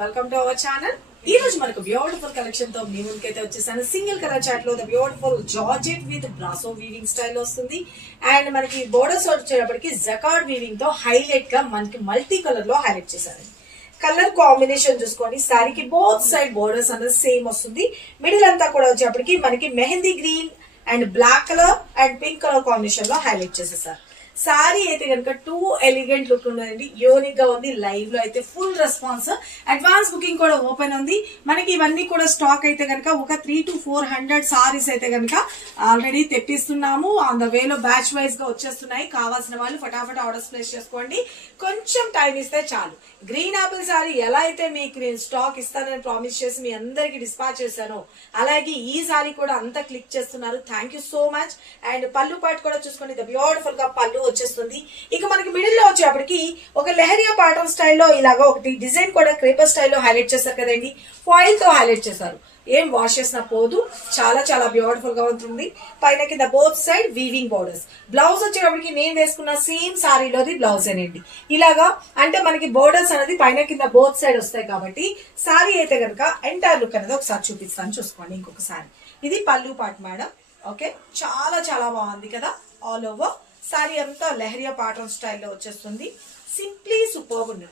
Welcome to our channel. ఈ రోజు మనకు బ్యూటిఫుల్ కలెక్షన్ తో మీ ముందుకైతే వచ్చేసాను. సింగిల్ కలర్ చాట్ లో the beautiful georgette with brasso weaving style వస్తుంది. అండ్ మనకి బోర్డర్స్ వచ్చేటప్పటికి జకార్డ్ వీవింగ్ తో హైలైట్ గా మనకి మల్టీ కలర్ లో హైలైట్ చేశారు. కలర్ కాంబినేషన్ చూసుకోండి. శారీకి బోత్ సైడ్ బోర్డర్స్ అనేది సేమ్ వస్తుంది. మిడిల్ అంతా కూడా వచ్చేటప్పటికి మనకి mehndi green and black colour and pink colour combination లో హైలైట్ చేసేసారు. సారీ అయితే కనుక టూ ఎలిగెంట్ లుక్ ఉన్నదండి. యూనిక్ గా ఉంది. లైవ్ లో అయితే ఫుల్ రెస్పాన్స్. అడ్వాన్స్ బుకింగ్ కూడా ఓపెన్ ఉంది. మనకి ఇవన్నీ కూడా స్టాక్ అయితే కనుక ఒక 300 to 400 సారీస్ అయితే కనుక ఆల్రెడీ తెప్పిస్తున్నాము. ఆన్ ద వేలో బ్యాచ్ వైజ్ గా వచ్చేస్తున్నాయి. కావాల్సిన వాళ్ళు ఫటాఫట్ ఆర్డర్స్ ప్లేస్ చేసుకోండి. కొంచెం టైం ఇస్తే చాలు. గ్రీన్ ఆపిల్ సారీ ఎలా అయితే మీకు నేను స్టాక్ ఇస్తానని ప్రామిస్ చేసి మీ అందరికి డిస్పాచ్ చేశాను, అలాగే ఈ సారీ కూడా అంతా క్లిక్ చేస్తున్నారు. Thank you so much. And పళ్ళు పాటు కూడా చూసుకోండి. ద బ్యూటిఫుల్ గా పళ్ళు వచ్చేస్తుంది. ఇక మనకి మిడిల్ లో వచ్చేప్పటికి ఒక లెహరియా ప్యాటర్న్ స్టైల్లో ఇలాగా ఒకటి డిజైన్ కూడా క్రేపర్ స్టైల్లో హైలైట్ చేశారు కదండి. ఫాయిల్ తో హైలైట్ చేశారు. ఏం వాష్ చేసినా పోదు. చాలా చాలా బ్యూటిఫుల్ గా ఉంటుంది. పైన కింద both side weaving borders. Blouse వచ్చేటప్పటికి నేను వేసుకున్న సేమ్ సారీలోది బ్లౌజ్ అనేండి. ఇలాగా అంటే మనకి బోర్డర్స్ అనేది పైన కింద బోత్ సైడ్ వస్తాయి కాబట్టి సారీ అయితే కనుక ఎంటైర్ లుక్ అనేది ఒకసారి చూపిస్తాను. చూసుకోండి ఇంకొకసారి. ఇది పళ్ళు పార్ట్ మేడం. ఓకే, చాలా చాలా బాగుంది కదా. ఆల్ ఓవర్ సారీ అంతా లెహరియా ప్యాటర్న్ స్టైల్లో వచ్చేస్తుంది. సింప్లీ సూపర్ ఉంది.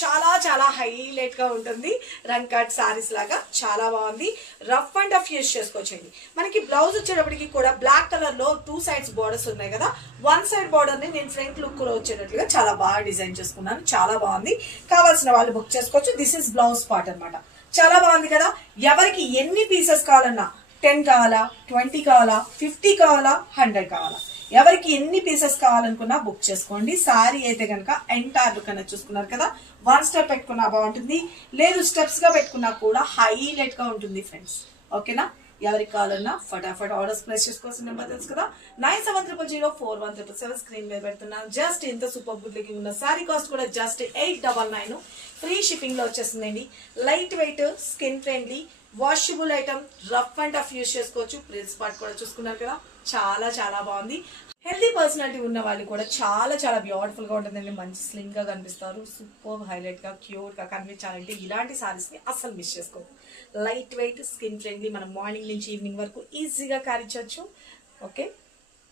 చాలా చాలా హైలైట్ గా ఉంటుంది. రన్ కట్ సారీస్ లాగా చాలా బాగుంది. రఫ్ అండ్ టఫ్ యూజ్ చేసుకోవచ్చండి. మనకి బ్లౌజ్ వచ్చేటప్పటికి కూడా బ్లాక్ కలర్ లో 2 sides బోర్డర్స్ ఉన్నాయి కదా. 1 side బోర్డర్ ని నేను ఫ్రంట్ లుక్ లో వచ్చేటట్లుగా చాలా బాగా డిజైన్ చేసుకున్నాను. చాలా బాగుంది. కావాల్సిన వాళ్ళు బుక్ చేసుకోవచ్చు. దిస్ ఇస్ బ్లౌజ్ పార్ట్ అనమాట. చాలా బాగుంది కదా. ఎవరికి ఎన్ని పీసెస్ కావాలన్నా 10 కావాలా, 20 కావాలా, 50 కావాలా, 100 కావాలా, ఎవరికి ఎన్ని పీసెస్ కావాలనుకున్నా బుక్ చేసుకోండి. సారీ అయితే కనుక ఎంటైర్ లుక్ అనేది చూసుకున్నారు కదా. 1 step పెట్టుకున్నా బాగుంటుంది, లేదు స్టెప్స్ గా పెట్టుకున్నా కూడా హైలైట్ గా ఉంటుంది ఫ్రెండ్స్. ఓకేనా. ఎవరికి కావాలన్నా ఫటాఫట్ ఆర్డర్స్ ప్లేస్ చేసుకోవాల్సిన నెంబర్ తెలుసు కదా. 97004177 స్క్రీన్ మీద పెడుతున్నాను. జస్ట్ ఇంత సూపర్ గుడ్ లుకింగ్ ఉన్న సారీ కాస్ట్ కూడా జస్ట్ 899. ఫ్రీ షిప్పింగ్ లో వచ్చేస్తుందండి. Light weight, skin friendly, washable item, rough and tough use చేసుకోవచ్చు. ప్రిల్స్ పార్ట్ కూడా చూసుకున్నారు కదా. చాలా చాలా బాగుంది. హెల్దీ పర్సనాలిటీ ఉన్న వాళ్ళు కూడా చాలా చాలా బ్యూటిఫుల్ గా ఉంటుందండి. మంచి స్లిమ్ గా కనిపిస్తారు. సూపర్ హైలైట్ గా క్యూట్ గా కనిపించాలంటే ఇలాంటి సారీస్ ని అస్సలు మిస్ చేసుకోండి. లైట్ వెయిట్, స్కిన్ ఫ్రెండ్లీ, మనం మార్నింగ్ నుంచి ఈవినింగ్ వరకు ఈజీగా క్యారీ చేయొచ్చు. Okay,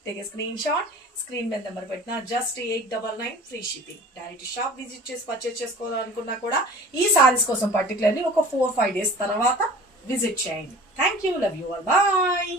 take a screen shot. Screen మీద నెంబర్ పెట్టినా just 899 free shipping. Direct shop visit చేసి పర్చేస్ చేసుకోవాలనుకున్నా కూడా ఈ సారీస్ కోసం పర్టికులర్లీ ఒక 4-5 days తర్వాత విజిట్ చేయండి. Thank you. Love you all. Bye.